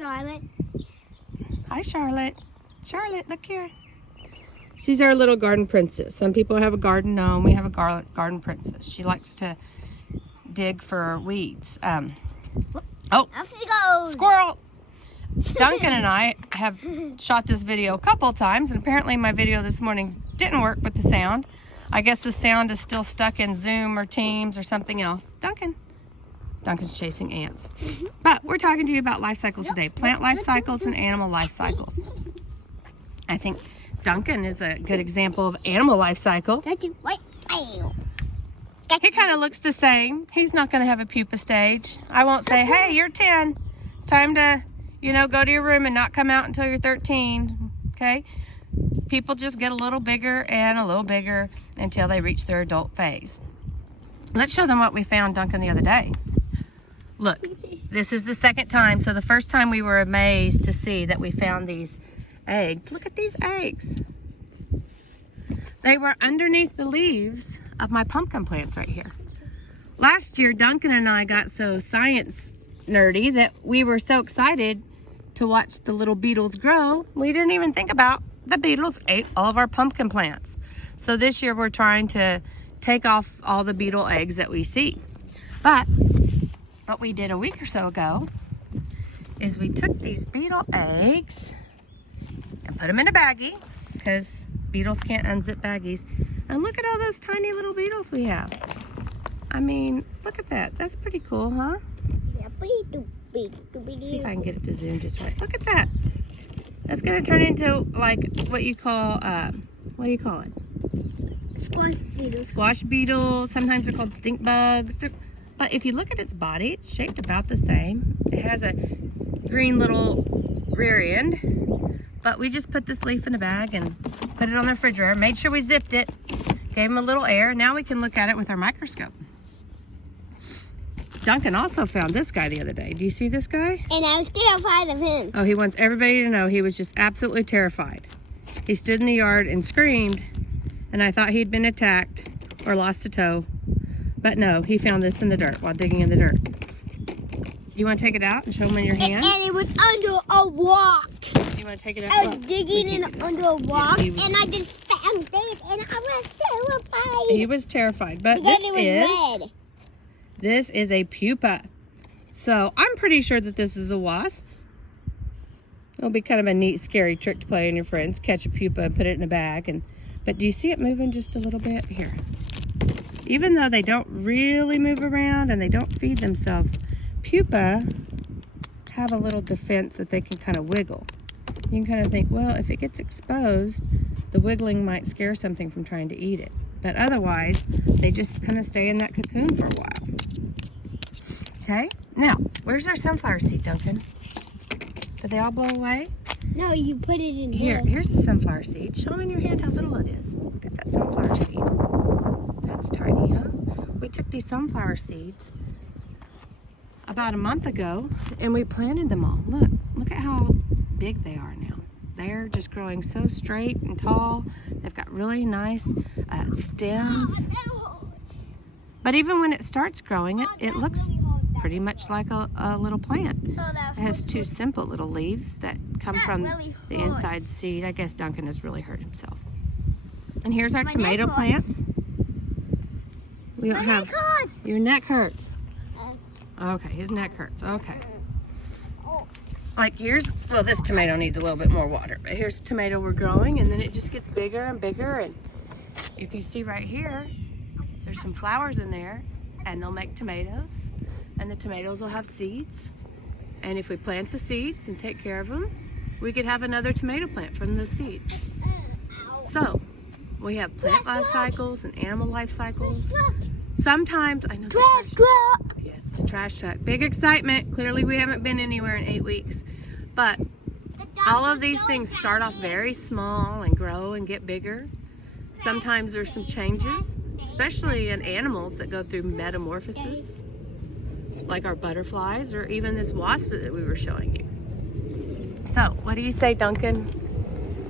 Charlotte. Hi, Charlotte. Charlotte, look here. She's our little garden princess. Some people have a garden gnome. We have a garden princess. She likes to dig for weeds. Oh, Off she goes. squirrel! Duncan and I have shot this video a couple times, and apparently my video this morning didn't work with the sound. I guess the sound is still stuck in Zoom or Teams or something else. Duncan's chasing ants. But we're talking to you about life cycles today. Plant life cycles and animal life cycles. I think Duncan is a good example of animal life cycle. He kind of looks the same. He's not going to have a pupa stage. I won't say, hey, you're 10. It's time to, go to your room and not come out until you're 13. Okay? People just get a little bigger and a little bigger until they reach their adult phase. Let's show them what we found, Duncan, the other day. Look, this is the second time. So the first time we were amazed to see that we found these eggs. Look at these eggs. They were underneath the leaves of my pumpkin plants right here. Last year, Duncan and I got so science nerdy that we were so excited to watch the little beetles grow. We didn't even think about the beetles ate all of our pumpkin plants. So this year we're trying to take off all the beetle eggs that we see. But what we did a week or so ago is we took these beetle eggs and put them in a baggie, because beetles can't unzip baggies. And look at all those tiny little beetles we have. I mean, look at that. That's pretty cool, huh? See if I can get it to zoom just right. Look at that. That's gonna turn into like what you call, what do you call it? Squash beetles. Squash beetle. Sometimes they're called stink bugs. But if you look at its body, it's shaped about the same. It has a green little rear end. But we just put this leaf in a bag and put it on the refrigerator. Made sure we zipped it. Gave him a little air. Now we can look at it with our microscope. Duncan also found this guy the other day. Do you see this guy? And I was terrified of him. Oh, he wants everybody to know he was just absolutely terrified. He stood in the yard and screamed, and I thought he'd been attacked or lost a toe. But no, he found this in the dirt while digging in the dirt. You want to take it out and show him in your hand? And it was under a rock. You want to take it out? I was digging in under a rock, Yeah, and I just found it, and I was terrified. He was terrified, but Because it was red. This is a pupa. So I'm pretty sure that this is a wasp. It'll be kind of a neat, scary trick to play on your friends. Catch a pupa and put it in a bag. But do you see it moving just a little bit? Here. Even though they don't really move around and they don't feed themselves, pupa have a little defense that they can kind of wiggle. You can kind of think, well, if it gets exposed, the wiggling might scare something from trying to eat it. But otherwise, they just kind of stay in that cocoon for a while. Okay, now, where's our sunflower seed, Duncan? Did they all blow away? No, you put it in Here, here's the sunflower seed. Show them in your hand how little it is. Look at that sunflower seed. That's tiny, huh? We took these sunflower seeds about a month ago, and we planted them all. Look at how big they are now. They're just growing so straight and tall. They've got really nice stems. But even when it starts growing, it looks pretty much like a little plant. It has two simple little leaves that come from the inside seed. I guess Duncan has really hurt himself. And here's our tomato plants. We don't have... Your neck hurts. Okay, his neck hurts. Okay. Like well, this tomato needs a little bit more water, but here's a tomato we're growing, and then it just gets bigger and bigger. And if you see right here, there's some flowers in there, and they'll make tomatoes, and the tomatoes will have seeds. And if we plant the seeds and take care of them, we could have another tomato plant from the seeds. So we have plant life cycles and animal life cycles. Sometimes, I know Trash truck. Yes, the trash truck. Big excitement. Clearly we haven't been anywhere in 8 weeks. But all of these things start off very small and grow and get bigger. Sometimes there's some changes, especially in animals that go through metamorphosis, like our butterflies or even this wasp that we were showing you. So, what do you say, Duncan,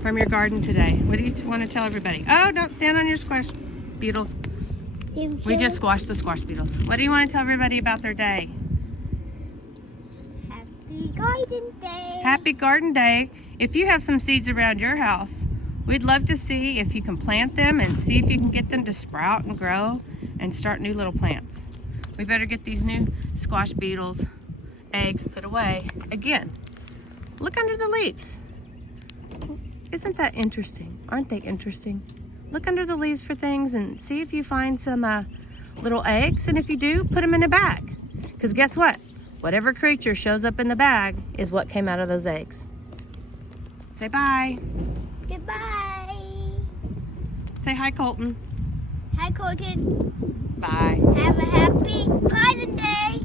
from your garden today? What do you want to tell everybody? Oh, don't stand on your squash beetles. We just squashed the squash beetles. What do you want to tell everybody about their day? Happy Garden Day. Happy Garden Day. If you have some seeds around your house, we'd love to see if you can plant them and see if you can get them to sprout and grow and start new little plants. We better get these new squash beetles eggs put away. Again, look under the leaves. Isn't that interesting? Aren't they interesting? Look under the leaves for things and see if you find some little eggs, and if you do, put them in a bag. Because guess what? Whatever creature shows up in the bag is what came out of those eggs. Say bye. Goodbye. Say hi, Colton. Hi, Colton. Bye. Have a happy Garden Day.